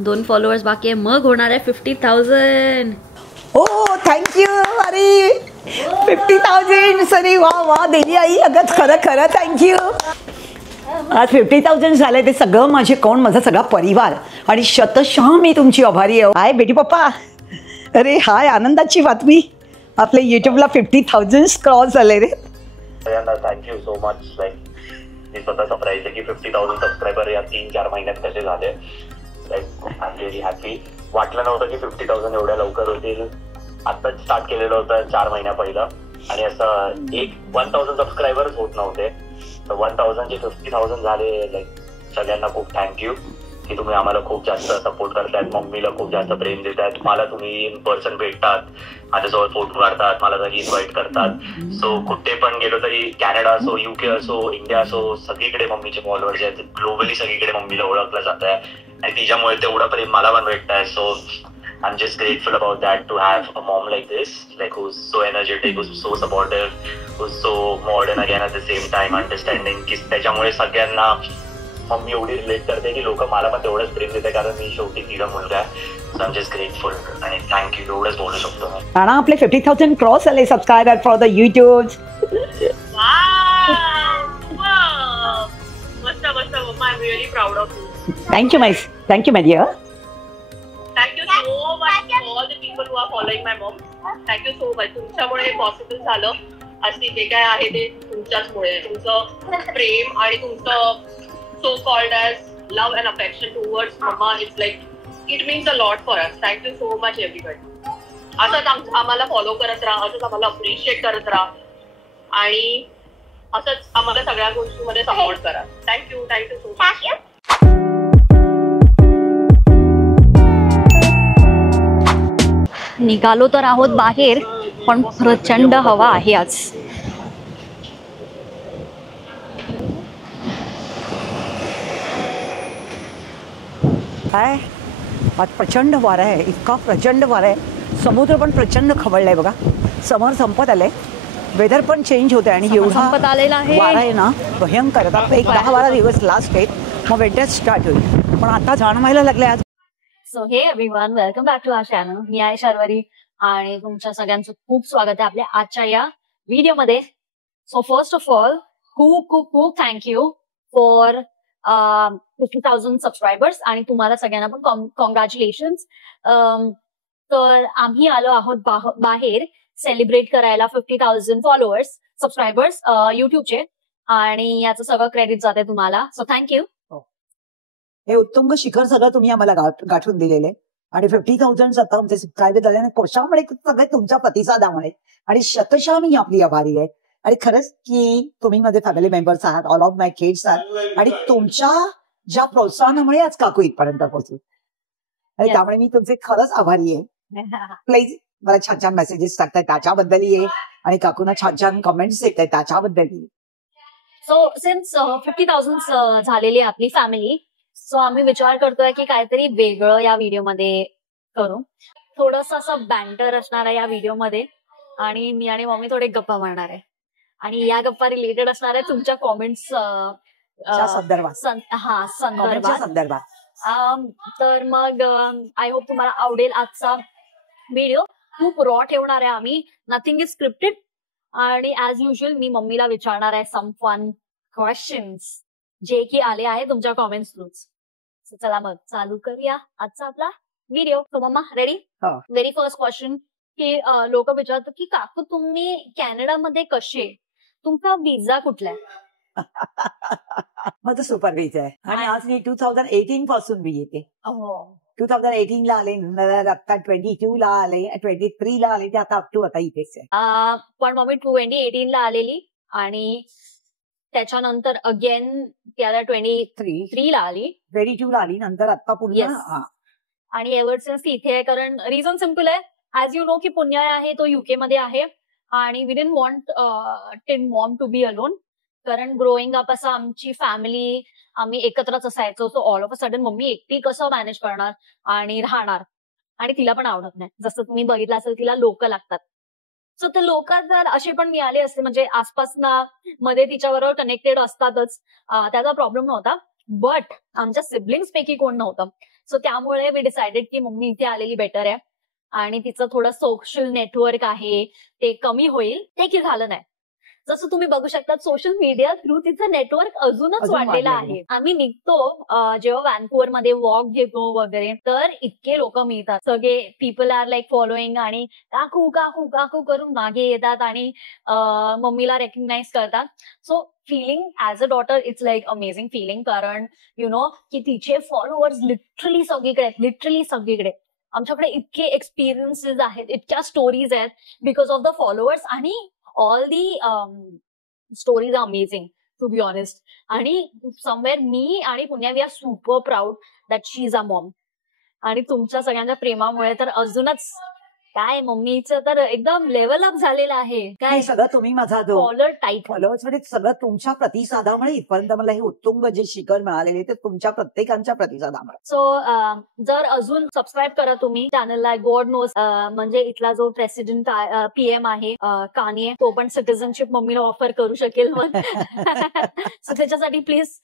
2 followers बाकी आहे, मग होणार आहे 50,000. हो थँक्यू. अरे 50,000 सरी वा वा देवी आई. अगं खरं खरं थँक्यू. आज 50,000 झाले. ते सगळं माझे कोण, माझा सगळा परिवार आणि शतशः मी तुमची आभारी आहे. हाय बेटी पप्पा. अरे हाय, आनंदाची बातमी. आपल्या युट्यूबला 50,000 क्रॉस झाले रे. Thank you so much. लाईक मी स्वतः सरप्राईज आहे की 50,000 सबस्क्रायबर या 3-4 महिन्यात कसे झाले. Like I am very happy. वाटलं नव्हतं की 50,000 एवढ्या लवकर होतील. आत्ताच स्टार्ट केलेलं होतं 4 महिन्या पहिलं, आणि असं 1,000 सबस्क्रायबर्स होत नव्हते. तर 1,000 चे 50,000 झाले. लाईक सगळ्यांना खूप थँक्यू की तुम्ही आम्हाला खूप जास्त सपोर्ट करतायत. मम्मीला खूप जास्त प्रेम देतात. मला तुम्ही इन पर्सन भेटतात, माझ्यासोबत फोटो काढतात, मला तरी इन्व्हाइट करतात. सो कुठे पण गेलो तरी, कॅनडा असो, UK असो, इंडिया असो, सगळीकडे मम्मीचे फॉलोअर्स आहेत. ग्लोबली सगळीकडे मम्मीला ओळखलं जात आहे, आणि तिच्यामुळे तेवढं प्रेम मला पण भेटत आहे. So I'm just grateful about that, to have a mom like this, like who's so energetic, who's so supportive, who's so modern again at the same time, understanding की त्याच्यामुळे सगळ्यांना मम्मी एवढी रिलेट करते की लोक मला पण तेवढंच प्रेम देते, कारण मी शेवटी तिला मुलगा आहे. सो I'm just grateful आणि थँक्यू एवढंच बोलू शकतो मी. आणि आपले 50,000 क्रॉस झाले सबस्क्रायबर फॉर द युट्यूब. मस्त मस्त मम्मा. I am really proud of you. Thank you my dear. Thank you so much to all the people who are following my mom. Thank you so much. तुमच्यामुळे possible झालं. आज ती जे काय आहे ते तुमच्याचमुळे. तुमचं प्रेम आणि तुमचं so called as love and affection towards mama, it's like it means a lot for us. Thank you so much everybody. असंच आम्हाला फॉलो करत राहा, असंच आम्हाला अप्रिशिएट करत राहा, आणि असंच आम्हाला सगळ्या गोष्टींमध्ये सपोर्ट करा. Thank you so much. निघालो तर आहोत बाहेर, पण प्रचंड हवा आहे आज. काय आज प्रचंड वारा आहे, इतका प्रचंड वारा आहे. समुद्र पण प्रचंड खवळलाय बघा. समर संपत आलंय, वेदर पण चेंज होते, आणि एवढा संपत आलेला आहे. वारा आहे ना भयंकर. आता एक 10-12 दिवस लास्ट आहेत, मग विंटर स्टार्ट होईल. पण आता जाणवायला लागले आज. So hey everyone, welcome back to our channel. मी आहे शर्वरी, आणि तुमच्या सगळ्यांचं खूप स्वागत आहे आपल्या आजच्या या व्हिडिओमध्ये. सो फर्स्ट ऑफ ऑल खूप खूप खूप थँक्यू फॉर 50,000 सबस्क्रायबर्स, आणि तुम्हाला सगळ्यांना पण कॉंग्रॅच्युलेशन्स. तर आम्ही आलो आहोत बाहेर सेलिब्रेट करायला 50,000 फॉलोअर्स, सबस्क्रायबर्स युट्यूबचे, आणि याचं सगळं क्रेडिट जाते तुम्हाला. So thank you. हे उत्तुंग शिखर सगळं तुम्ही आम्हाला गाठून दिलेले, आणि 50,000 आता आमचे सबस्क्रायबर झाले, कशामुळे सगळे तुमच्या प्रतिसादामुळे, आणि शतशः मी आपली आभारी आहे. आणि खरंच की तुम्ही माझे फॅमिली मेंबर्स आहात, ऑल ऑफ माय किड्स आहात, आणि तुमच्या ज्या प्रोत्साहनामुळे आज काकू इथपर्यंत पोहोचली, आणि त्यामुळे मी तुमचे खरंच आभारी आहे. प्लीज मला छान छान मेसेजेस टाकताय त्याच्याबद्दलही आहे, आणि काकूंना छान छान कमेंट्स येत आहेत त्याच्याबद्दलही. सो सिन्स 50,000 झालेली आपली फॅमिली, सो आम्ही विचार करतोय की काहीतरी वेगळं या व्हिडिओमध्ये करू. थोडंसं असं बँटर असणार आहे या व्हिडिओमध्ये, आणि मी आणि मम्मी थोडे गप्पा मारणार आहे, आणि या गप्पा रिलेटेड असणार आहे तुमच्या कॉमेंट्स संदर्भात. तर मग आय होप तुम्हाला आवडेल आजचा व्हिडिओ. खूप रॉ ठेवणार आहे आम्ही, नथिंग इज स्क्रिप्टेड, आणि ऍज युजल मी मम्मीला विचारणार आहे सम फन क्वेश्चन्स जे की आले आहे तुमच्या कॉमेंट्स थ्रूच. चला मग चालू करूया आजचा आपला व्हिडिओ. सो मम्मा रेडी? व्हेरी फर्स्ट क्वेश्चन, की लोक विचारतात की काकू तुम्ही कॅनडामध्ये कसे, तुमचा विजा कुठला आहे? माझं सुपर विजा आहे, आणि आज मी 2018 पासून मी येते. 2018 ला आले, आता 22 ला आले, 23 ला आले, ते आता अप टू आता इथेच आहे. पण मम्मी 2018 ला आलेली, आणि त्याच्यानंतर अगेन त्याला 23 ला आली, 22 ला आली, नंतर आता पुन्हा. आणि एव्हर सिन्स ती इथे आहे, कारण रिझन सिम्पल आहे. ऍज यू नो की पुण्या आहे तो UK मध्ये आहे, आणि वी डिडंट वॉन्ट टिन मॉम टू बी अलोन, कारण ग्रोईंग अप असं आमची फॅमिली आम्ही एकत्रच असायचो. So all of a sudden मम्मी एकटी कसं मॅनेज करणार आणि राहणार, आणि तिला पण आवडत नाही. जसं तुम्ही बघितलं असेल तिला लोक लागतात. सो ते लोक जर असे पण मिळाले असते, म्हणजे आसपास मध्ये तिच्याबरोबर कनेक्टेड असतातच, त्याचा प्रॉब्लेम नव्हता. बट आमच्या सिबलिंग्स पैकी कोण नव्हतं. सो त्यामुळे वी डिसाइडेड की मम्मी इथे आलेली बेटर आहे आणि तिचं थोडं सोशल नेटवर्क आहे ते कमी होईल. ते की झालं नाही. जसं तुम्ही बघू शकता सोशल मीडिया थ्रू तिचं नेटवर्क अजूनच अजून वाढलेलं वाढलेलं आहे. आम्ही निघतो जेव्हा व्हॅन्कुव्हर मध्ये वॉक घेतो वगैरे तर इतके लोक मिळतात. सगळे पीपल आर लाईक फॉलोईंग आणि काकू काकू काकू करून मागे येतात आणि मम्मीला रेकग्नाइज करतात. So feeling as a daughter it's like amazing feeling. कारण यु नो की तिचे फॉलोअर्स लिटरली सगळीकडे आहेत. लिटरली सगळीकडे आमच्याकडे इतके एक्सपिरियन्सेस आहेत, इतक्या स्टोरीज आहेत बिकॉज ऑफ द फॉलोअर्स. आणि all the stories are amazing to be honest. आणि somewhere मी आणि पुण्या we are super proud that she is a mom. आणि तुमच्या सगळ्यांच्या प्रेमामुळे तर अजूनच काय मम्मीचं तर एकदम लेवल अप झालेलं आहे. काय हे सगळं तुम्ही माझा जो कॉलर टाईट. फॉलोअर्स मध्ये सगळं तुमच्या प्रतिसादामुळे इथपर्यंत मला हे उत्तुंग जे शिखर मिळालेले ते तुमच्या प्रत्येकांच्या प्रतिसादामुळे. सो जर अजून सबस्क्राईब करा तुम्ही चॅनलला. गॉड नोज म्हणजे इथला जो प्रेसिडेंट PM आहे कानिये तो पण सिटिझनशिप मम्मीला ऑफर करू शकेल मग. सो त्याच्यासाठी please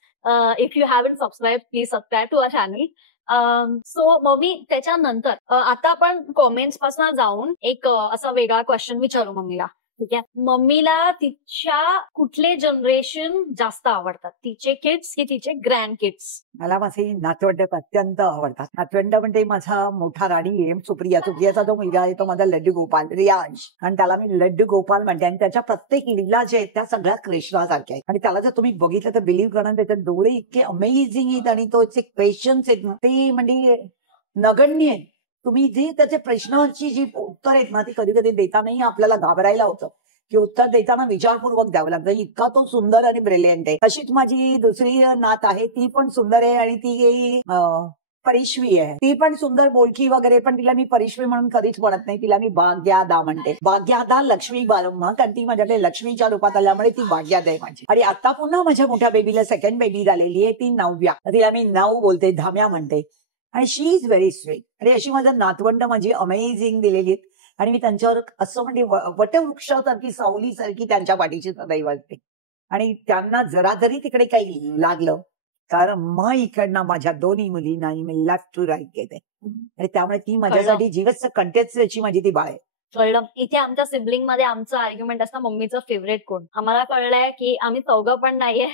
if you haven't subscribe please subscribe to our channel. So मम्मी त्याच्यानंतर आता आपण कॉमेंट्स पासून जाऊन एक असा वेगळा क्वेश्चन विचारू मम्मीला. ठीक आहे. मम्मीला तिच्या कुठले जनरेशन जास्त आवडतात, तिचे किड्स की तिचे ग्रँड किड्स? मला माझे नातवंड अत्यंत आवडतात. नातवंड म्हणजे माझा मोठा राणी आहे सुप्रिया. सुप्रियाचा जो मुलगा आहे तो माझा लड्डू गोपाल रियांश, आणि त्याला मी लड्डू गोपाल म्हणते. आणि त्याच्या प्रत्येक लीला जे आहेत त्या सगळ्या कृष्णासारख्या आहेत. आणि त्याला जर तुम्ही बघितलं तर बिलीव्ह करा त्याचे डोळे इतके अमेझिंग आहेत आणि तो एक पेशन्स आहेत ते म्हणजे नगण्य आहे. तुम्ही जी त्याचे प्रश्नाची जी उत्तर आहेत ना ती कधी कधी देतानाही आपल्याला घाबरायला होतं की उत्तर देताना विचारपूर्वक द्यावं लागतं. इतका तो सुंदर आणि ब्रिलियंट आहे. तशीच माझी दुसरी नात आहे ती पण सुंदर आहे आणि ती परिश्वी आहे. ती पण सुंदर बोलकी वगैरे, पण तिला मी परिश्वी म्हणून कधीच म्हणत नाही. तिला मी भाग्यादा म्हणते. भाग्यादा लक्ष्मी बारम्मा, कारण ती माझ्याकडे लक्ष्मीच्या रूपात आल्यामुळे ती भाग्यादा आहे माझी. आणि आता पुन्हा माझ्या मोठ्या बेबीला सेकंड बेबी झालेली आहे ती नवव्या. तिला मी नऊ बोलते, धाम्या म्हणते. आणि शी इज व्हेरी स्वीट. आणि अशी माझं नातवंड माझी अमेझिंग दिलेली आहेत. आणि मी त्यांच्यावर असं म्हणजे वटवृक्षासारखी सावलीसारखी त्यांच्या पाठीची सदैव असते. आणि त्यांना जरा जरी तिकडे काही लागलं कारण मग इकडनं माझ्या दोन्ही मुलींना मी लेफ्ट टू राईट घेते. आणि त्यामुळे ती माझ्यासाठी जीवच कंटेस्टची माझी ती बाळ आहे. कळलं. इथे आमच्या सिबलिंग मध्ये आमचं आर्ग्युमेंट असतं मम्मीचं फेवरेट कोण. आम्हाला कळलंय की आम्ही चौघं पण नाहीये.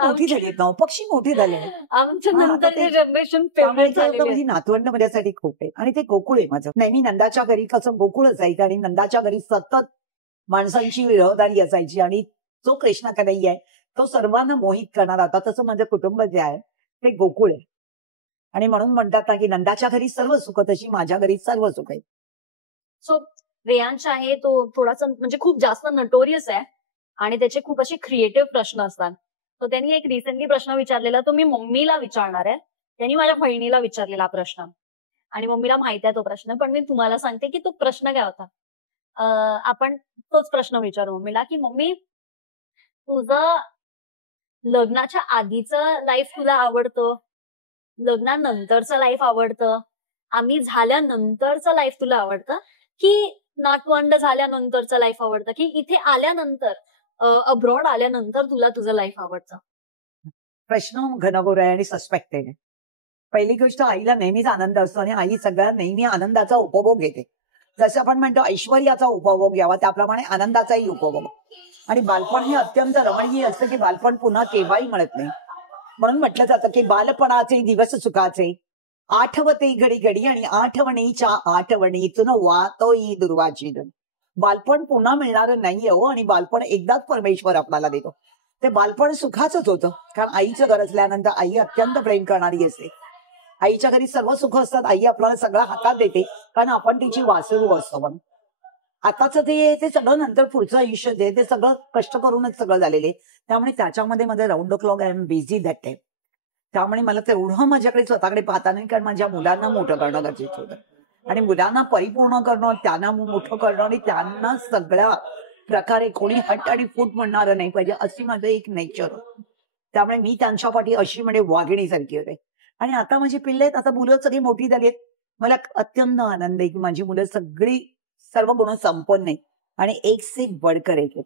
मोठी झाली ना, पक्षी मोठे झाले. आमच्या नंतरची जनरेशन त्यामुळे फेवरेट झाली. माझी नातवंड माझ्यासाठी खूप आहे. आणि ते गोकुळ आहे माझं. नेहमी नंदाच्या घरी कसं गोकुळच जायचं आणि नंदाच्या घरी सतत माणसांची रहदारी असायची आणि जो कृष्ण कन्हैया आहे तो सर्वांना मोहित करणारा होता. तसं माझं कुटुंब जे आहे ते गोकुळ आहे. आणि म्हणून म्हणतात ना की नंदाच्या घरी सर्व सुख तशी माझ्या घरी सर्व सुख आहे. सो रेयांश आहे तो थोडासा म्हणजे खूप जास्त नटोरियस आहे आणि त्याचे खूप असे क्रिएटिव्ह प्रश्न असतात. तर त्यांनी एक रिसेंटली प्रश्न विचारलेला तो मी मम्मीला विचारणार आहे. त्यांनी माझ्या बहिणीला विचारलेला प्रश्न आणि मम्मीला माहित आहे तो प्रश्न, पण मी तुम्हाला सांगते की तो प्रश्न काय होता. आपण तोच प्रश्न विचारू मम्मीला की मम्मी तुझं लग्नाच्या आधीचं लाईफ तुला आवडतं, लग्नानंतरचं लाईफ आवडतं, आम्ही झाल्यानंतरचं लाईफ तुला आवडतं, की नातवंड झाल्यानंतरचं लाईफ आवडतं, की इथे आल्यानंतर अब्रॉड आल्यानंतर तुला तुझं लाईफ आवडतं? प्रश्न घनघोर आहे आणि सस्पेक्टेड आहे. पहिली गोष्ट आईला नेहमीच आनंद असतो आणि आई सगळ्या नेहमी आनंदाचा उपभोग घेते. जसं आपण म्हणतो ऐश्वर्याचा उपभोग घ्यावा त्याप्रमाणे आनंदाचाही उपभोग. आणि बालपण हे अत्यंत रमणीय असतं की बालपण पुन्हा केव्हाही मिळत नाही. म्हणून म्हटलं जातं की बालपणाचे दिवस सुखाचे आठवते घडी घडी आणि आठवणीच्या आठवणीतून वातोई दुर्वाची. बालपण पुन्हा मिळणारं नाहीये हो. आणि बालपण एकदाच परमेश्वर आपल्याला देतो. ते बालपण सुखाचंच होतं कारण आईचं घर असल्यानंतर आई अत्यंत प्रेम करणारी असते. आईच्या घरी सर्व सुख असतात. आई आपल्याला सगळं हातात देते कारण आपण तिची वासरू असतो. म्हणून आताचं ते सगळं नंतर पुढचं आयुष्य जे ते सगळं कष्ट करूनच सगळं झालेले. त्यामुळे त्याच्यामध्ये माझं round the clock I am busy that time. त्यामुळे मला तेवढं माझ्याकडे स्वतःकडे पाहता नाही कारण माझ्या मुलांना मोठं करणं गरजेचं होतं. आणि मुलांना परिपूर्ण करणं, त्यांना मोठं करणं आणि त्यांना सगळ्या प्रकारे कोणी हट आणि फूट म्हणणारं नाही पाहिजे अशी माझं एक नेचर. त्यामुळे मी त्यांच्या पाठी अशी म्हणजे वाघिणीसारखी होते. आणि आता माझी पिल्ले आहेत, आता मुलं सगळी मोठी झाली आहेत. मला अत्यंत आनंद आहे की माझी मुलं सगळी सर्व गुण संपन्न आहेत आणि एक से बढ़कर एक.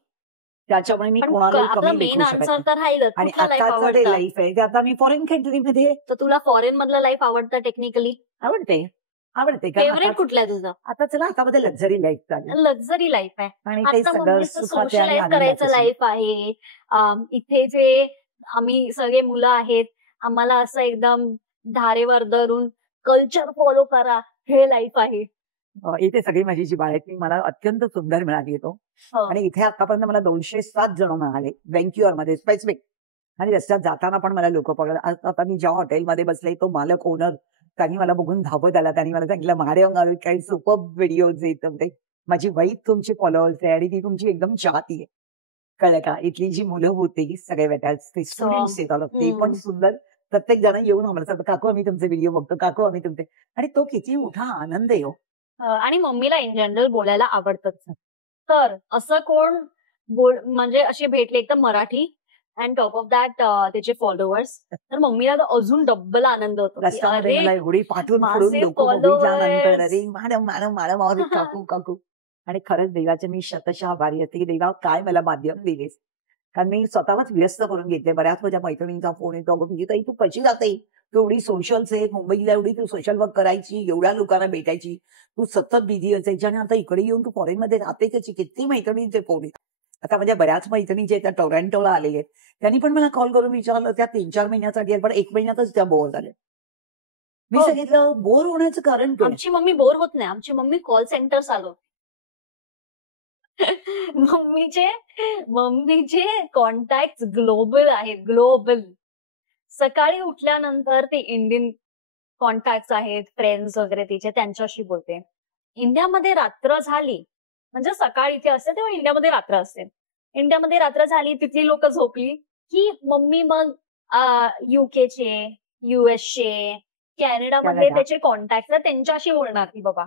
त्याच्यामुळे मी पण कोणाला आपलं कमी मेन लेखू शकत आन्सर नाही. तर राहीलच, आणि कुठलं लाईफ आताचं जे आवडतं? लाईफ आहे ते आता मी फॉरेन कंट्रीमध्ये तर तुला फॉरेन मधलं लाईफ आवडतं टेक्निकली? आवडते कारण फेवरेट कुठलं आहे तुझं? आता चला आता मध्ये लक्झरी लाईफ चालेल लक्झरी लाईफ आहे. आणि ते आता सगळं मम्मीचं सुखाचे आणि सोशलाइज करायचं आनंदाचे. लाईफ आहे. इथे जे आम्ही सगळे मुलं आहेत, आम्हाला असं एकदम धारेवर धरून कल्चर फॉलो करा, हे लाईफ आहे. इथे सगळी माझी जी बाळ आहेत ती मला अत्यंत सुंदर मिळाली येतो. हो. आणि इथे आतापर्यंत मला 207 जण मिळाले बँक्युअर मध्ये स्पेसिफिक. आणि रस्त्यात जाताना पण मला लोक पकडतात. आता मी ज्या हॉटेलमध्ये बसले तो मालक ओनर त्यांनी मला बघून धावत आला. त्यांनी मला सांगितलं महादेव काही सुपर व्हिडिओज येत होते. माझी वाईफ तुमची फॉलोअर्स आहे आणि ती तुमची एकदम चाहती आहे. कळलं का? इथली जी मुलं होती सगळे वेटायचे ते स्टुडंट्स येतात ते पण सुंदर. प्रत्येक जण येऊन आम्हाला सांगतो काकू आम्ही तुमचे व्हिडिओ बघतो, काकू आम्ही तुमचे. आणि तो किती मोठा आनंद आहे हो. आणि मम्मीला इन जनरल बोलायला आवडतच. तर असं कोण म्हणजे असे भेटले एकदम Marathi and top of that त्याचे फॉलोअर्स, तर मम्मीला तर अजून डब्बल आनंद होतो की रस्त्यामध्ये मला अरे एवढी पाठवून माझे फोडून लोक followers. बघितल्यानंतर अरे मॅडम मॅडम मॅडम अरे काकू काकू. आणि खरंच देवाचे मी शतशः आभारी असते की देवा काय मला माध्यम दिलेस. कारण मी स्वतःलाच व्यस्त करून घेतले. बऱ्याच माझ्या मैत्रिणींचा फोन येतो, अगं तुझी ताई तू कशी जाते, तू एवढी सोशल्स आहे मुंबईला, एवढी तू सोशल वर्क करायची, एवढ्या लोकांना भेटायची, तू सतत बिझी असायची आणि आता इकडे येऊन तू फॉरेन मध्ये राहते कशी. किती मैत्रिणींचे फोन येतात. आता माझ्या बऱ्याच मैत्रिणी ज्या त्या टोरंटोला आलेल्या आहेत त्यांनी पण मला कॉल करून विचारलं. त्या 3-4 महिन्यासाठी पण 1 महिन्यातच त्या बोर झाल्या. मी हो. सांगितलं बोर होण्याचं कारण काय? आमची मम्मी बोर होत नाही. आमची मम्मी कॉल सेंटर चालवते. मम्मीचे कॉन्टॅक्ट ग्लोबल आहेत, ग्लोबल. सकाळी उठल्यानंतर ते इंडियन कॉन्टॅक्ट आहेत, फ्रेंड्स वगैरे तिचे, त्यांच्याशी बोलते. इंडियामध्ये रात्र झाली म्हणजे सकाळ इथे असते तेव्हा इंडियामध्ये रात्र असते. इंडियामध्ये रात्र झाली, तिथली लोक झोपली की मम्मी मग युकेचे, युएसचे, कॅनडामध्ये कॅनडा. त्याचे कॉन्टॅक्ट आहेत, त्यांच्याशी बोलणार ती बाबा.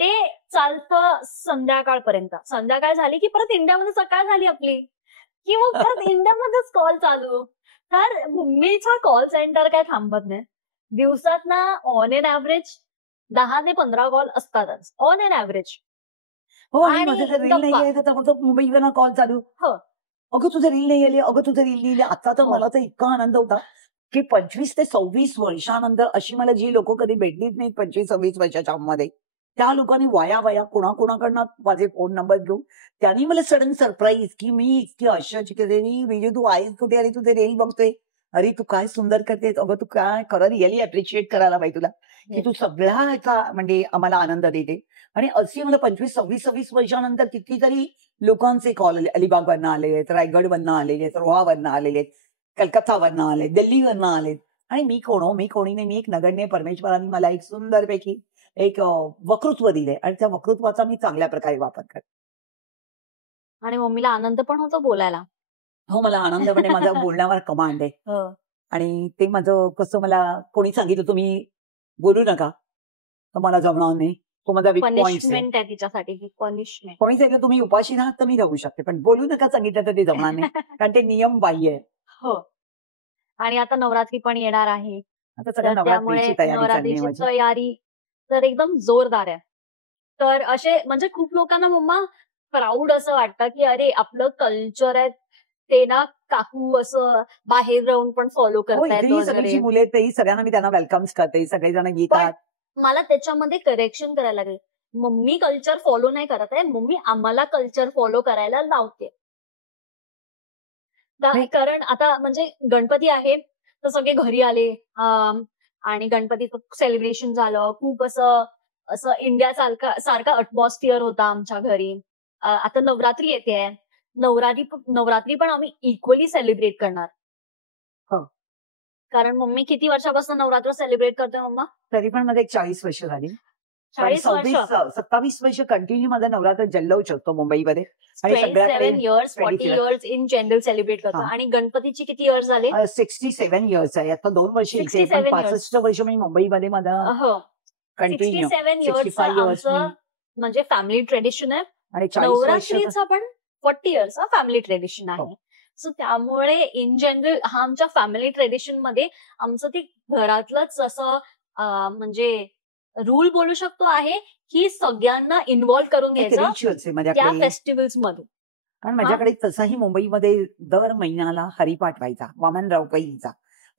ते चालतं संध्याकाळपर्यंत. संध्याकाळ झाली की परत इंडियामध्ये सकाळ झाली आपली की मग परत इंडियामध्येच कॉल चालू. तर मम्मीचा कॉल सेंटर काय थांबत नाही. दिवसात ना ऑन एन ऍव्हरेज 10 ते 15 कॉल असतातच ऑन एन ऍव्हरेज. हो आणि आणि माझं जर रील नाही गप्पा. आहे तर म्हणतो मुंबईवर कॉल चालू. हो. अगं तुझं रील नाही आली, अगं तुझं रील नाही आली. आता तर हो. मला तर इतका आनंद होता की 25 ते 26 वर्षानंतर अशी मला जी लोक कधी भेटलीच नाहीत 25-26 वर्षाच्या मध्ये, त्या लोकांनी वया कोणाकोणाकडनं माझे फोन नंबर घेऊन त्यांनी मला सडन सरप्राईज की मी इतकी आश्चर्यचकित झाली. विजय तू आहेस कुठे? अरे तुझे रील बघतोय. अरे तू काय सुंदर करतेस. अगं तू काय खरं रिअली अप्रिशिएट करायला पाहिजे तुला की तू सगळ्या ह्याचा म्हणजे आम्हाला आनंद देते. आणि अशी मला 25-26 वर्षानंतर कितीतरी लोकांचे कॉल आले. अलिबागवरनं आले आहेत, रायगडवरनं आलेले आहेत, रोहावरनं आलेले आहेत, कलकत्तावरनं आले, दिल्लीवरनं आलेत. आणि मी कोणी नाही. मी एक नगण्य परमेश्वरांनी मला एक सुंदरपैकी एक वक्तृत्व दिले आणि त्या वक्तृत्वाचा मी चांगल्या प्रकारे वापर करते. आणि मम्मीला आनंद पण होतो बोलायला. हो मला आनंद म्हणजे माझ्या बोलण्यावर कमांड आहे. हो. आणि ते माझं कसं मला कोणी सांगितलं तुम्ही बोलू नका तर मला जमणार नाही. तो माझा वीक पॉइंट आहे. पनिशमेंट आहे तिच्यासाठी की पनिशमेंट. कोणी सांगितलं तुम्ही उपाशी राहात तर मी राहू शकते पण बोलू नका सांगितलं तर ते जमणार नाही कारण ते नियम बाह्य आहे. हो. आणि आता नवरात्री पण येणार आहे. आता सगळ्या तर त्यामुळे नवरात्रीची तयारी चालली आहे नवरात्रीची माझी. तयारी तर एकदम जोरदार आहे. तर असे म्हणजे खूप लोकांना मम्मा प्राऊड असं वाटतं की अरे आपलं कल्चर आहे ते ना काकू असं बाहेर राहून पण फॉलो हो करतायत इथेही सगळी वगैरे. जी मुले आहेत तेही सगळ्यांना मी त्यांना वेलकम्स करते. सगळेजण येतात. मला त्याच्यामध्ये करेक्शन करायला लागेल. मम्मी कल्चर फॉलो नाही करत आहे, मम्मी आम्हाला कल्चर फॉलो करायला लावते. नाही. कारण आता म्हणजे गणपती आहे तर सगळे घरी आले आणि गणपतीचं सेलिब्रेशन झालं. खूप असं इंडिया सारखा अटमॉस्फिअर होता आमच्या घरी. आता नवरात्री येते. नवरात्री पण आम्ही इक्वली सेलिब्रेट करणार. हो. कारण मम्मी किती वर्षापासून नवरात्र सेलिब्रेट करते मम्मा? तरी पण मला एक 40 वर्ष झाली. 40 वर्ष. 27 वर्ष कंटिन्यू माझा नवरात्र जल्लोष शकतो मुंबईमध्ये. आणि 27 years 40 27 years in general celebrate करतो. हा. आणि गणपतीची किती इयर्स झाले? 67 इयर्स आहे. आता 2 वर्ष इथे 67 पण years. 65 वर्ष मी मुंबईमध्ये माझा हो. कंटिन्यू 67 इयर्स 65 years आमचं म्हणजे फॅमिली ट्रेडिशन आहे. आणि 40 वर्ष नवरात्रीचा पण 40 इयर्स हा फॅमिली ट्रेडिशन आहे. हो. सो त्यामुळे इन जनरल हा आमच्या फॅमिली ट्रेडिशन मध्ये आमचं ते घरातलंच असं म्हणजे रूल बोलू शकतो आहे की सगळ्यांना इन्व्हॉल्व्ह करून एक घ्यायचं रिच्युअल्स आहे त्या माझ्याकडे. फेस्टिवल्स मध्ये. कारण माझ्याकडे तसाही मुंबईमध्ये दर महिन्याला हरिपाठ व्हायचा वामनराव पैचा,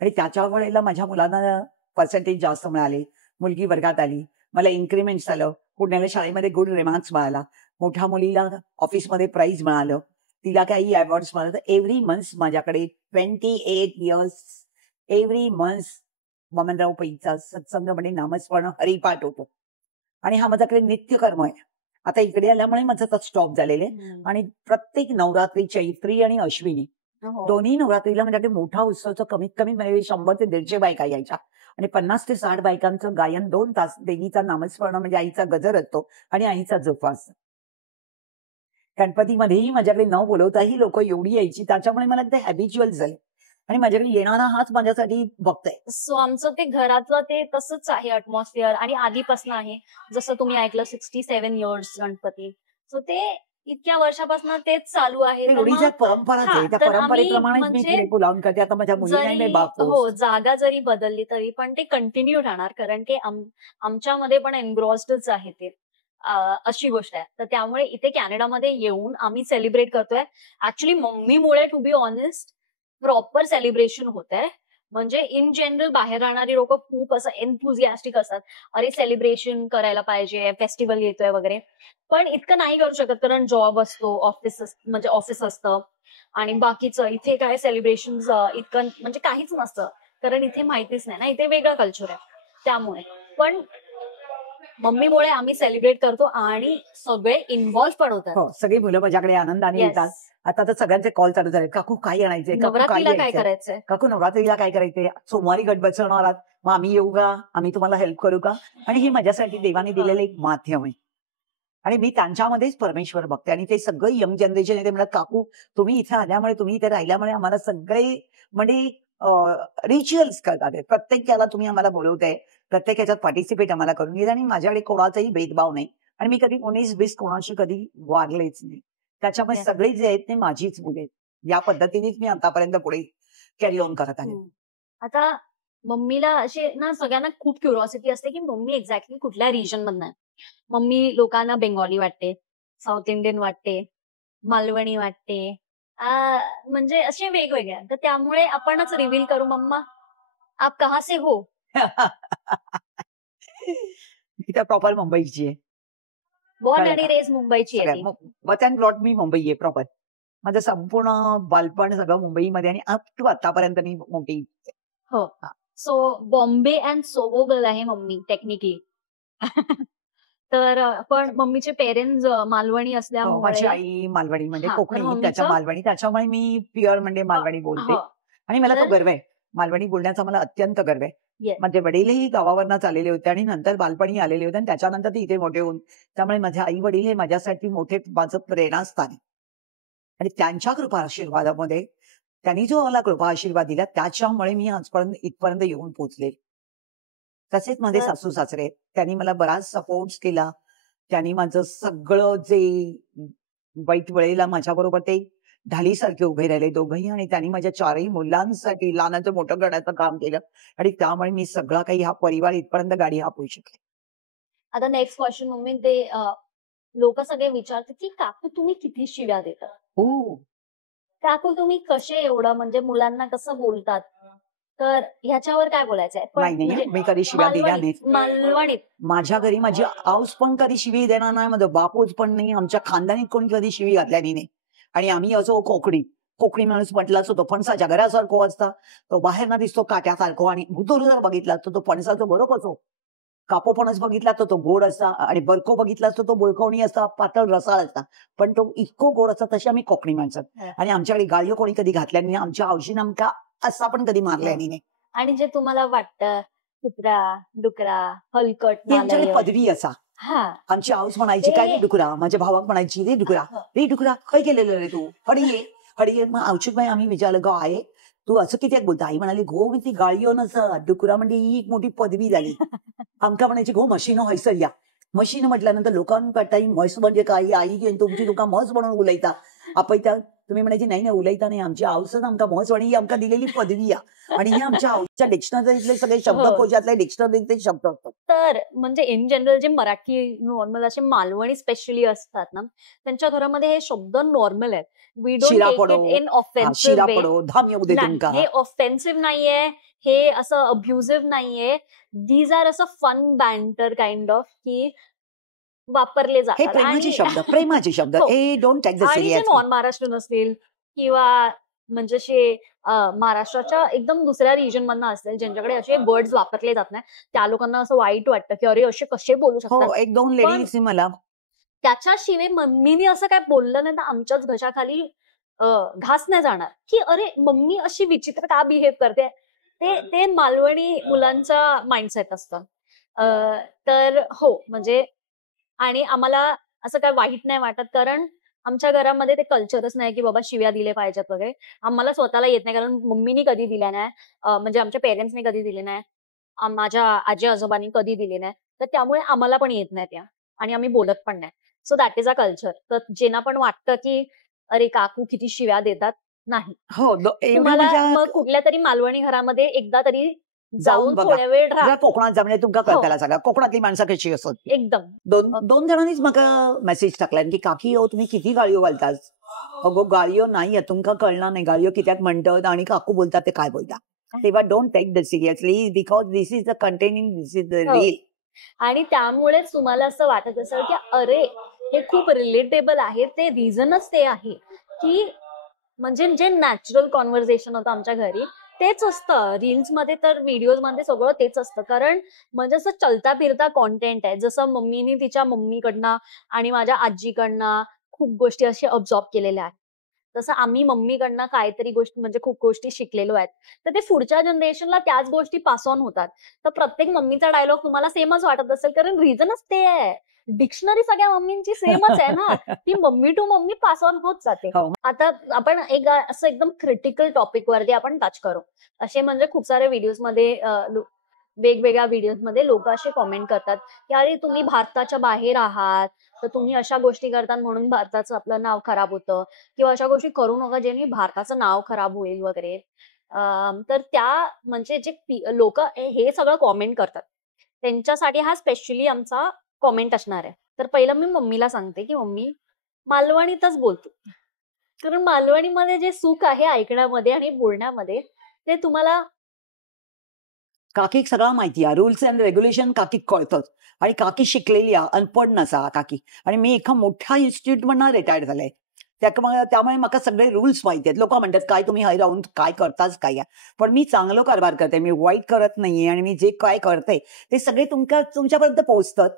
आणि त्याच्या वेळेला माझ्या मुलांना पर्सेंटेज जास्त मिळाले, मुलगी वर्गात आली, मला इन्क्रीमेंट झालं, पुण्याला शाळेमध्ये गुड रिमार्क्स मिळाला, मोठ्या मुलीला ऑफिसमध्ये प्राइज मिळालं, तिला काही अवॉर्ड मिळालं. तर एव्हरी मंथ माझ्याकडे 28 इयर्स एव्हरी मंथ वामनराव पैचा सत्संगमध्ये नामस्मरण हरिपाठ होतो, आणि हा माझ्याकडे नित्यकर्म आहे. आता इकडे आल्यामुळे माझं तर स्टॉप झालेले, आणि प्रत्येक नवरात्री, चैत्री आणि अश्विनी दोन्ही नवरात्रीला माझ्याकडे मोठा उत्सवचा कमीत कमी 100 ते 150 बायका यायच्या, आणि 50 ते 60 बायकांचं गायन 2 तास देवीचा नामस्मरण म्हणजे आईचा गजर असतो आणि आईचा जोपा असतो. गणपतीमध्येही माझ्याकडे न बोलवताही लोक एवढी यायची, त्याच्यामुळे मला ते हॅबिच्युअल झाले, आणि माझ्याकडे येणारा हाच माझ्यासाठी बघताय. सो आमचं ते घरातलं ते तसंच आहे अटमॉस्फिअर, आणि आधीपासून आहे. जसं तुम्ही ऐकलं 67 इयर्स गणपती, सो ते इतक्या वर्षापासून तेच चालू आहे. एवढी ज्या परंपराच आहे त्या परंपरेप्रमाणेच मी पुढे पुलावून करते. आता माझ्या मुलीने हो, जागा जरी बदलली तरी पण ते कंटिन्यू राहणार, कारण की आमच्यामध्ये पण एनग्रॉस्डच आहे ते, अशी गोष्ट आहे. तर त्यामुळे इथे कॅनडामध्ये येऊन आम्ही सेलिब्रेट करतोय. ऍक्च्युली मम्मीमुळे to be honest proper celebration होत आहे. म्हणजे इन जनरल बाहेर राहणारी लोक खूप असं एन्थुझियास्टिक असतात, अरे सेलिब्रेशन करायला पाहिजे, फेस्टिवल येतोय वगैरे, पण इतकं नाही करू शकत कारण जॉब असतो, ऑफिस असतं, आणि बाकीचं इथे काय सेलिब्रेशन इतकं म्हणजे काहीच नसतं, कारण इथे माहितीच नाही ना, इथे वेगळं कल्चर आहे. त्यामुळे पण मम्मीमुळे आम्ही सेलिब्रेट करतो, आणि सगळे इन्व्हॉल्व्ह पण होतात. हो, सगळी मुलं माझ्याकडे आनंदाने येतात. आता तर सगळ्यांचे कॉल चालू झाले, काकू काय आणायचे, नवरात्रीला काय करायचंय, काकू नवरात्रीला काय करायचंय, सोमवारी गट बसवणार आहात, मग आम्ही येऊ का, आम्ही तुम्हाला हेल्प करू का. आणि हे माझ्यासाठी देवाने दिलेलं एक माध्यम आहे, आणि मी त्यांच्यामध्येच परमेश्वर बघते. आणि ते सगळं यंग जनरेशन आहे, ते म्हणतात काकू तुम्ही इथे आल्यामुळे, तुम्ही इथे राहिल्यामुळे आम्हाला सगळे म्हणजे रिच्युअल्स करतात, प्रत्येकाला तुम्ही आम्हाला बोलवताय, प्रत्येक ह्याच्यात पार्टिसिपेट आम्हाला करून घेत, आणि माझ्याकडे कोणाचाही भेदभाव नाही, आणि मी कधी 19-20 कोणाशी कधी वागलेच नाही. त्याच्यामुळे सगळे जे आहेत ते माझीच मुले, या पद्धतीनेच मी आतापर्यंत पुढे कॅरी ऑन करत आहे. आता मम्मीला असे ना सगळ्यांना खूप क्युरिओसिटी असते की मम्मी एक्झॅक्टली कुठल्या रिजन मधनं आहे. मम्मी लोकांना बेंगॉली वाटते, साऊथ इंडियन वाटते, मालवणी वाटते, म्हणजे असे वेगवेगळे. तर त्यामुळे आपणच रिव्हील करू, मम्मा आप कहाँ से हो. मी तर प्रॉपर मुंबईची आहे, बॉर्न आणि रेज मुंबईची आहे. बर्थ अँड प्लॉट मी मुंबई आहे प्रॉपर. माझं संपूर्ण बालपण सगळं मुंबईमध्ये, आणि अप टू आतापर्यंत मी मोठी. हो, सो बॉम्बे अँड सोबो गर्ल आहे मम्मी टेक्निकली. तर पण मम्मीचे पेरेंट्स मालवणी असल्यामुळे, माझी आई मालवणी म्हणजे कोकणी, त्याच्या मालवणी, त्याच्यामुळे मी प्युअर म्हणजे मालवणी बोलते, आणि मला तो गर्व आहे. मालवणी बोलण्याचा मला अत्यंत गर्व आहे. माझे वडीलही गावावरनच आलेले होते, आणि नंतर बालपणी आलेले होते, आणि त्याच्यानंतर ते इथे मोठे होऊन, त्यामुळे माझे आई वडील हे माझ्यासाठी मोठे माझं प्रेरणास्थान आहे. आणि त्यांच्या कृपा आशीर्वादामध्ये त्यांनी जो मला कृपा आशीर्वाद दिला, त्याच्यामुळे मी आजपर्यंत इथपर्यंत येऊन पोहोचले. तसेच माझे सासू सासरे, त्यांनी मला बराच सपोर्ट केला. त्यांनी माझं सगळं जे वाईट वेळेला माझ्याबरोबर ते ढालीसारखे उभे राहिले दोघंही, आणि त्यांनी माझ्या 4ही मुलांसाठी लहानाचं मोठं करण्याचं काम केलं, आणि त्यामुळे मी सगळा काही हा परिवार इथपर्यंत गाडी हापू शकले. आता नेक्स्ट क्वेश्चन मम्मी, ते लोक सगळे विचारतात की काकू तुम्ही किती शिव्या देतात, हो काकू तुम्ही कसे एवढं म्हणजे मुलांना कसं बोलतात, तर ह्याच्यावर काय बोलायचंय? नाही, मी कधी शिव्या दिल्या नाहीत. मालवणीत माझ्या घरी माझी आऊस पण कधी शिवी देणार नाही, माझं बापूच पण नाही, आमच्या खानदानीत कोणी कधी शिवी घातल्याने नाही. आणि आम्ही असो कोकणी माणूस म्हटला असतो तो फणसाच्या घरासारखो असता, तो बाहेर ना दिसतो काट्यासारखो, आणि भुतूर जर बघितला तर तो फणसाचा बरोबर असो, कापो फणस बघितला तर तो गोड असता, आणि बरको बघितला तर तो बोळकवणी असता, पातळ रसाळ असता, पण तो इतको गोड असता. तशी आम्ही कोकणी माणसं, आणि आमच्याकडे गाळी कोणी कधी घातल्या नाही, आमच्या आऊशीनं आमका असा पण कधी मारल्या नाही. आणि जे तुम्हाला वाटतं कुत्रा डुकरा हलकट आमच्याकडे पदवी असा, आमची आऊस म्हणायची काय रे डुकरा, माझ्या भावाक म्हणायची रे डुकरा काय केलेलं रे तू, हडी. मग औषधबाई आम्ही विचारलं ग आहे तू असं किती बोलता, आई म्हणाली गो मी ती गाळी येऊन असं डुकरा म्हणजे ही एक मोठी पदवी झाली. आमका म्हणायची गो मशीन हैसर या. मशीन म्हटल्यानंतर लोकांकडता म्हस म्हणजे काय, आई तुमची लोक म्हस म्हणून बोलायचा. आपण त्या तुम्ही म्हणायची नाही नाही उलयता नाही, आमची आवसच आमका मोच आणि ही आमका दिलेली पदवी आहे आणि हे आमच्या आवच्या डिक्शनरीतले सगळे शब्दकोशातले डिक्शनरीतले शब्द असतात. तर म्हणजे इन जनरल जे मराठी नॉर्मल असे मालवणी स्पेशली असतात ना, त्यांच्या घरामध्ये हे शब्द नॉर्मल आहेत. वी डोंट शिरा टेक इट पडो, इन ऑफेन्सिव्ह शिरा वे. पडो, धाम येऊ दे नाही, तुमका. हे ऑफेन्सिव्ह नाहीये, हे असं अब्युझिव्ह नाहीये. दीज आर असं फन बँटर काइंड ऑफ की वापरले हे जातात. प्रेमाचे आणि शब्द, प्रेमाचे शब्द. हो. ए डोंट टेक द आणि जे सिरियस. नॉन महाराष्ट्रीयन असतील किंवा म्हणजे असे महाराष्ट्राच्या एकदम दुसऱ्या रिजन मधनं असतील ज्यांच्याकडे असे वर्ड्स वापरले जात नाही, त्या लोकांना असं वाईट वाटतं की अरे असे कसे बोलू हो, शकतात. एक दोन लेडीज मला त्याच्याशिवाय मम्मीने असं काय बोललं नाही तर आमच्याच घशाखाली घास नाही जाणार की अरे मम्मी अशी विचित्र का बिहेव करते. ते मालवणी मुलांचा माइंडसेट असतं. तर हो म्हणजे आणि आम्हाला असं काय वाईट नाही वाटत, कारण आमच्या घरामध्ये ते कल्चरच नाही की बाबा शिव्या दिले पाहिजेत वगैरे. आम्हाला स्वतःला येत नाही, कारण मम्मीनी कधी दिल्या नाही, म्हणजे आमच्या पेरेंट्सनी कधी दिले नाही, माझ्या आजी आजोबांनी कधी दिले नाही, तर त्यामुळे आम्हाला पण येत नाही त्या आणि आम्ही बोलत पण नाही. So that is a culture. तर जेना पण वाटतं की अरे काकू किती शिव्या देतात, नाही. हो एवढी तुम्हाला मजा मग कुठल्या तरी मालवणी घरामध्ये एकदा तरी जाऊन जाऊन बघा. थोड्या वेळ जर राहा. कोकणात जा म्हणजे तुमका हो. कळताला सगळं कोकणातली माणसं कशी असत. एकदम दोन जणांनीच म्हाका मेसेज टाकला की काकी हो तुम्ही किती गाळयो घालतात. अगो गाळयो नाही तुमका कळणार नाही गाळयो कित्याक म्हणतात आणि काकू बोलतात ते काय बोलतात. तेव्हा don't take the seriously because this is the containing, this is the हो. रील. आणि त्यामुळेच तुम्हाला असं वाटत असेल की अरे हे खूप रिलेटेबल आहे. ते रिझनच ते आहे की म्हणजे जे नॅचरल कॉन्व्हर्सेशन होतं आमच्या घरी तेच असतं. रील्स मध्ये तर व्हिडिओज मध्ये सगळं तेच असतं, कारण म्हणजे असं चलता फिरता कॉन्टेंट आहे. जसं मम्मीनी तिच्या मम्मीकडनं आणि माझ्या आजीकडनं खूप गोष्टी अशा ऑब्झॉर्व केलेल्या आहेत, तसं आम्ही मम्मीकडनं काहीतरी गोष्टी म्हणजे खूप गोष्टी शिकलेलो आहेत. तर ते पुढच्या जनरेशनला त्याच गोष्टी पास ऑन होतात. तर प्रत्येक मम्मीचा डायलॉग तुम्हाला सेमच वाटत असेल, कारण रिझनच ते आहे. डिक्शनरी सगळ्या मम्मींची सेमच आहे ना, ती मम्मी टू मम्मी पास ऑन होत जाते. हो. आता आपण एक असं एकदम क्रिटिकल टॉपिक वरती आपण टच करू. असे म्हणजे खूप सारे व्हिडिओज मध्ये वेगवेगळ्या व्हिडिओज मध्ये लोक असे कॉमेंट करतात की अरे तुम्ही भारताच्या बाहेर आहात, तर तुम्ही अशा गोष्टी करतात म्हणून भारताचं आपलं नाव खराब होतं, किंवा अशा गोष्टी करू नका ज्यांनी भारताचं नाव खराब होईल वगैरे. तर त्या म्हणजे जे लोक हे सगळं कॉमेंट करतात त्यांच्यासाठी हा स्पेशली आमचा कॉमेंट असणार आहे. तर पहिलं मी मम्मीला सांगते की मम्मी मालवणीतच बोलतो, कारण मालवणीमध्ये जे सुख आहे ऐकण्यामध्ये आणि बोलण्यामध्ये ते तुम्हाला काकीक सगळं माहिती आहे. रूल्स अँड रेग्युलेशन काकीक कळतात आणि काकी शिकलेली आहे, अनपढ नसा काकी. आणि मी एका मोठ्या इन्स्टिट्यूट मधनं रिटायर्ड झाले, त्यामुळे मला सगळे रूल्स माहिती आहेत. लोक म्हणतात काय तुम्ही हाय राहून काय करताच काय, पण मी चांगलं कारभार करते, मी वाईट करत नाहीये आणि मी जे काय करते ते सगळे तुमच्यापर्यंत पोहोचतात.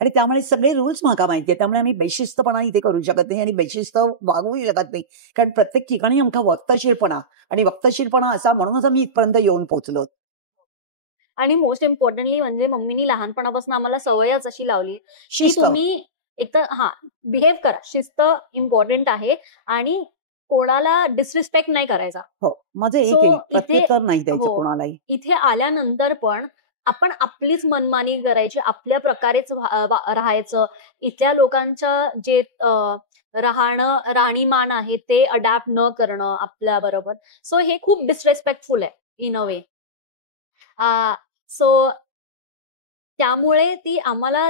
आणि त्यामुळे सगळे रूल्स मला माहिती आहे. त्यामुळे आम्ही बेशिस्तपणा इथे करू शकत नाही आणि बेशिस्त वागवू शकत नाही, कारण प्रत्येक ठिकाणी आमचा वक्तशीरपणा आणि वक्तशीरपणा असा म्हणूनच आम्ही इथपर्यंत येऊन पोहोचलो. आणि मोस्ट इम्पॉर्टंटली म्हणजे मम्मीनी लहानपणापासून आम्हाला सवयच अशी लावली की शिस्त. तुम्ही एक तर बिहेव करा. शिस्त इम्पॉर्टंट आहे आणि कोणाला डिसरिस्पेक्ट नाही करायचा. हो, माझं एक So, आहे, प्रत्युत्तर नाही द्यायचं हो. कोणालाही. इथे आल्यानंतर पण आपण आपलीच मनमानी करायची, आपल्या प्रकारेच राहायचं. इथल्या लोकांचं जे राहणीमान आहे ते अडॅप्ट न करणं आपल्या बरोबर. सो हे खूप डिसरेस्पेक्टफुल आहे इन अ वे. सो त्यामुळे आम्हाला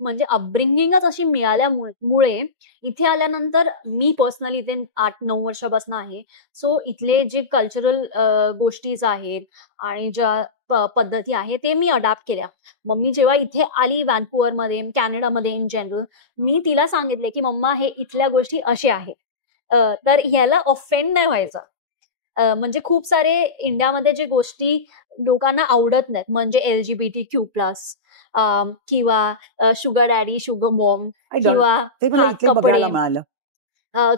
म्हणजे अपब्रिंगिंगच अशी मिळाल्यामुळे इथे आल्यानंतर मी पर्सनली इथे 8-9 वर्षापासून आहे. सो इथले जे कल्चरल गोष्टीज आहेत आणि ज्या पद्धती आहेत ते मी अडॅप्ट केल्या. मम्मी जेव्हा इथे आली व्हॅन्कुव्हरमध्ये, कॅनडामध्ये इन जनरल, मी तिला सांगितले की मम्मा हे इथल्या गोष्टी अशा आहेत, तर ह्याला ऑफेंड नाही व्हायचं. म्हणजे खूप सारे इंडियामध्ये जे गोष्टी लोकांना आवडत नाहीत, म्हणजे LGBTQ+, किंवा शुगर डॅडी, शुगर मॉम, किंवा ते मला इथे बघायला मिळालं.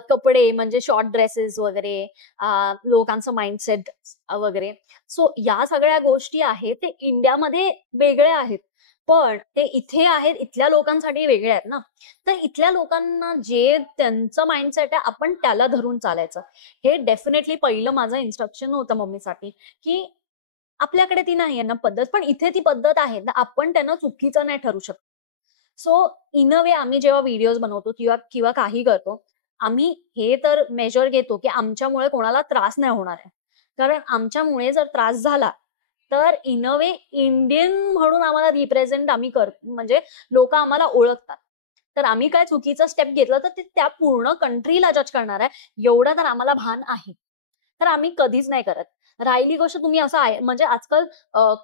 कपडे म्हणजे शॉर्ट ड्रेसेस वगैरे, लोकांचं माइंडसेट वगैरे. सो या सगळ्या गोष्टी आहेत ते इंडियामध्ये वेगळ्या आहेत, पण ते इथे आहेत इथल्या लोकांसाठी वेगळे आहेत ना. तर इथल्या लोकांना जे त्यांचं माइंडसेट आहे आपण त्याला धरून चालायचं. हे डेफिनेटली पहिलं माझं इन्स्ट्रक्शन होतं मम्मीसाठी, की आपल्याकडे ती नाही आहे ना पद्धत, पण इथे ती पद्धत आहे ना, आपण त्यांना चुकीचं नाही ठरू शकत. सो इन अ वे आम्ही जेव्हा व्हिडिओज बनवतो किंवा काही करतो आम्ही हे तर मेजर घेतो की आमच्यामुळे कोणाला त्रास नाही होणार आहे. कारण आमच्यामुळे जर त्रास झाला तर इन अ वे इंडियन म्हणून आम्हाला रिप्रेझेंट आम्ही म्हणजे लोक आम्हाला ओळखतात. तर आम्ही काय चुकीचं स्टेप घेतलं तर ते त्या पूर्ण कंट्रीला जज करणार आहे, एवढं तर आम्हाला भान आहे. तर आम्ही कधीच नाही करत. राहिली गोष्ट तुम्ही असं म्हणजे आजकाल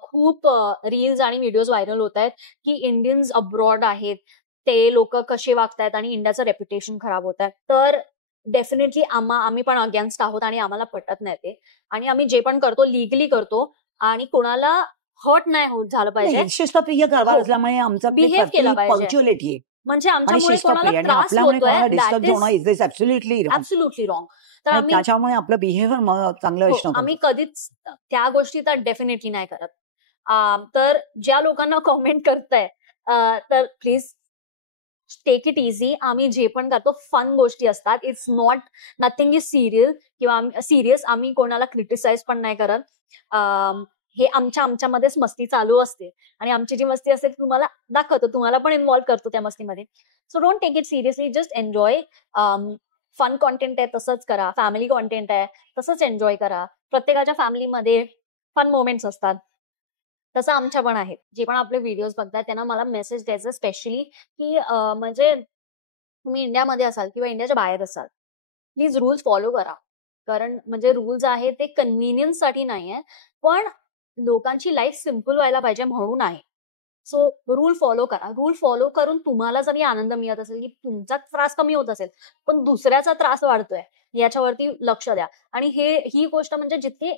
खूप रील्स आणि व्हिडिओज व्हायरल होत आहेत की इंडियन्स अब्रॉड आहेत, ते लोक कसे वागतायत आणि इंडियाचं रेप्युटेशन खराब होत आहे. तर डेफिनेटली आम्ही पण अगेन्स्ट आहोत आणि आम्हाला पटत नाही ते. आणि आम्ही जे पण करतो लिगली करतो आणि कोणाला हर्ट नाही झालं पाहिजे. शिस्तप्रिय कारभार हो. असल्यामुळे आमचं Behave केलं पाहिजे. पंक्च्युअलिटी आहे म्हणजे आणि आमच्यामुळे कोणाला शिस्तप्रिय आणि त्रास आपल्यामुळे कोणाला होतोय डिस्टर्ब दॅट होणं is is absolutely absolutely wrong. तर आम्ही त्याच्यामुळे आपलं बिहेव्हिअर चांगलं हो, असणं आम्ही कधीच त्या गोष्टी तर डेफिनेटली नाही करत. तर ज्या लोकांना कॉमेंट करताय तर प्लीज टेक इट इझी. आम्ही जे पण करतो फन गोष्टी असतात. It's not nothing is serious. आम्ही कोणाला क्रिटिसाइज पण नाही करत. हे आमच्यामध्येच मस्ती चालू असते आणि आमची जी मस्ती असेल तुम्हाला दाखवतो, तुम्हाला पण इन्व्हॉल्व करतो त्या मस्तीमध्ये. So don't take it seriously, just enjoy. Fun content आहे तसंच करा, फॅमिली कॉन्टेंट आहे तसंच एन्जॉय करा. प्रत्येकाच्या फॅमिलीमध्ये फन मोमेंट्स असतात, तसं आमच्या पण आहेत. जे पण आपले व्हिडिओज बघतात त्यांना मला मेसेज द्यायचं स्पेशली की म्हणजे तुम्ही इंडियामध्ये असाल किंवा इंडियाच्या बाहेर असाल, प्लीज रूल्स फॉलो करा. कारण म्हणजे रूल्स आहे ते कन्व्हिनियन्स साठी नाहीये, पण लोकांची लाईफ सिम्पल व्हायला पाहिजे म्हणून आहे. सो रूल फॉलो करा. रूल फॉलो करून तुम्हाला जरी आनंद मिळत असेल की तुमचा त्रास कमी होत असेल, पण दुसऱ्याचा त्रास वाढतोय याच्यावरती लक्ष द्या. आणि ही गोष्ट म्हणजे जितके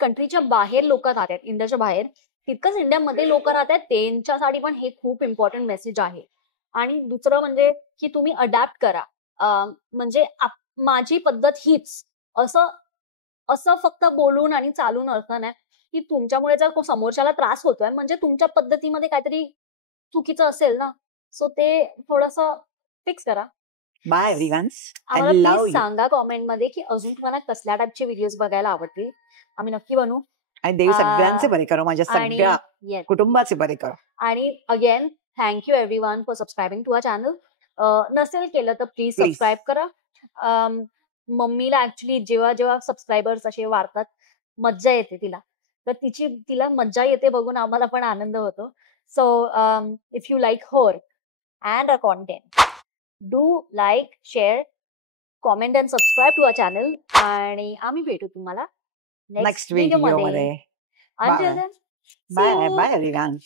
कंट्रीच्या बाहेर लोक राहतात, इंडियाच्या बाहेर, तितकंच इंडियामध्ये लोक राहतात, त्यांच्यासाठी पण हे खूप इम्पॉर्टंट मेसेज आहे. आणि दुसरं म्हणजे की तुम्ही अडॅप्ट करा. म्हणजे माझी पद्धत हीच, असं असं फक्त बोलून आणि चालून अर्थ नाही. की तुमच्यामुळे जर समोरच्याला त्रास होतोय म्हणजे तुमच्या पद्धतीमध्ये काहीतरी चुकीचं असेल ना. सो ते थोडंसं फिक्स करा. Bye everyone. आम्हाला I love प्लीज you. सांगा कॉमेंटमध्ये की अजून तुम्हाला कसल्या टाईपचे व्हिडिओज बघायला आवडतील. आम्ही नक्की बनवू. आणि देव सगळ्यांचे बरे करो, माझ्या आणि सगळ्या yes. कुटुंबाचे बरे करो. आणि again thank you everyone for subscribing to our channel. नसेल केलं तर प्लीज Please. सबस्क्राईब करा. मम्मीला ऍक्च्युली जेव्हा जेव्हा सबस्क्रायबर्स असे वाढतात मज्जा येते तिला. तर तिला मज्जा येते बघून आम्हाला पण आनंद होतो. So if you like her and a content, do like, share, comment and subscribe to our channel. आणि आम्ही भेटू तुम्हाला नेक्स्ट नेक्स्ट व्हिडिओ व्हिडिओ मध्ये. मध्ये. Until then, see bye you. Bye everyone.